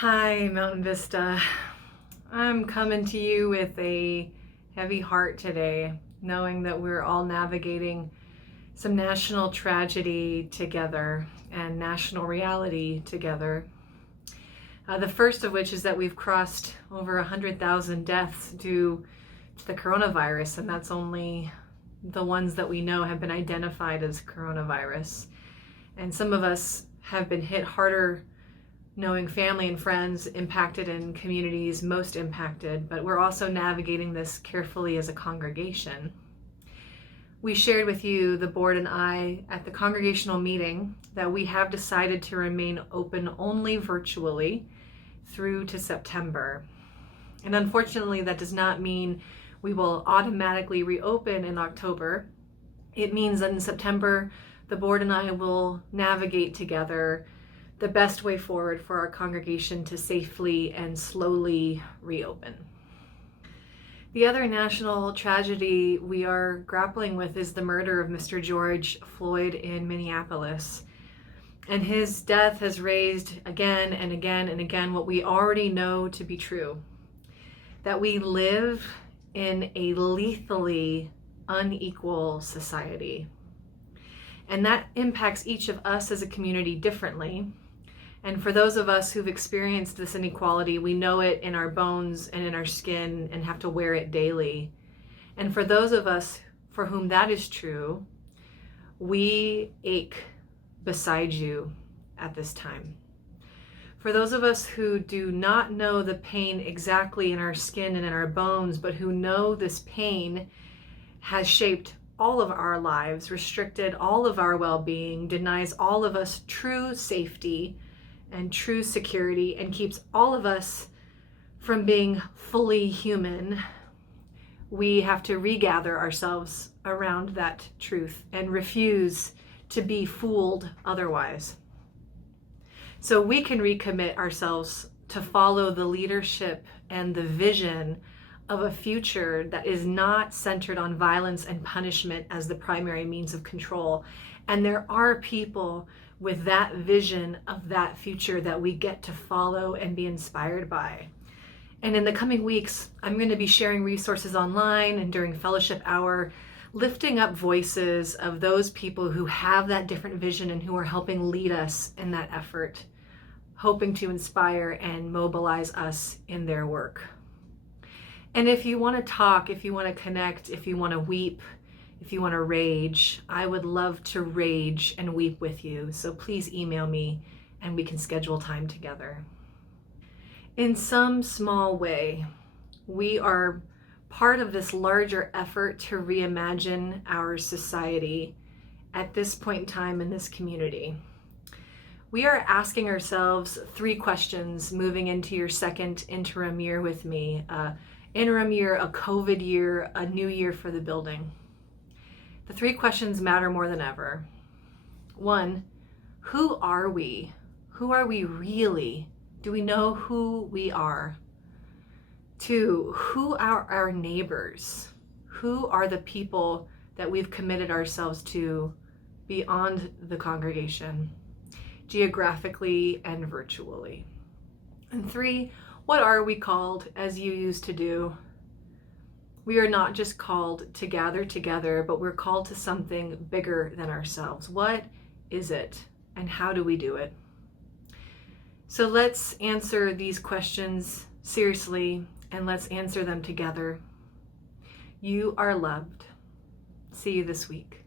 Hi, Mountain Vista. I'm coming to you with a heavy heart today, knowing that we're all navigating some national tragedy together and national reality together. The first of which is that we've crossed over 100,000 deaths due to the coronavirus, and that's only the ones that we know have been identified as coronavirus. And some of us have been hit harder, knowing family and friends impacted in communities most impacted, but we're also navigating this carefully as a congregation. We shared with you, the board and I, at the congregational meeting that we have decided to remain open only virtually through to September. And unfortunately, that does not mean we will automatically reopen in October. It means that in September, the board and I will navigate together the best way forward for our congregation to safely and slowly reopen. The other national tragedy we are grappling with is the murder of Mr. George Floyd in Minneapolis. And his death has raised again and again and again what we already know to be true, that we live in a lethally unequal society. And that impacts each of us as a community differently. And for those of us who've experienced this inequality, we know it in our bones and in our skin and have to wear it daily. And for those of us for whom that is true, we ache beside you at this time. For those of us who do not know the pain exactly in our skin and in our bones, but who know this pain has shaped all of our lives, restricted all of our well-being, denies all of us true safety and true security, and keeps all of us from being fully human, we have to regather ourselves around that truth and refuse to be fooled otherwise. So we can recommit ourselves to follow the leadership and the vision of a future that is not centered on violence and punishment as the primary means of control. And there are people with that vision of that future that we get to follow and be inspired by. And in the coming weeks, I'm going to be sharing resources online and during fellowship hour, lifting up voices of those people who have that different vision and who are helping lead us in that effort, hoping to inspire and mobilize us in their work. And if you want to talk, if you want to connect, if you want to weep, if you want to rage, I would love to rage and weep with you. So please email me and we can schedule time together. In some small way, we are part of this larger effort to reimagine our society at this point in time in this community. We are asking ourselves 3 questions moving into your second interim year with me. Interim year, a COVID year, a new year for the building. The 3 questions matter more than ever. 1, who are we? Who are we really? Do we know who we are? 2, who are our neighbors? Who are the people that we've committed ourselves to beyond the congregation, geographically and virtually? And 3, what are we called, as you used to do? We are not just called to gather together, but we're called to something bigger than ourselves. What is it, and how do we do it? So let's answer these questions seriously, and let's answer them together. You are loved. See you this week.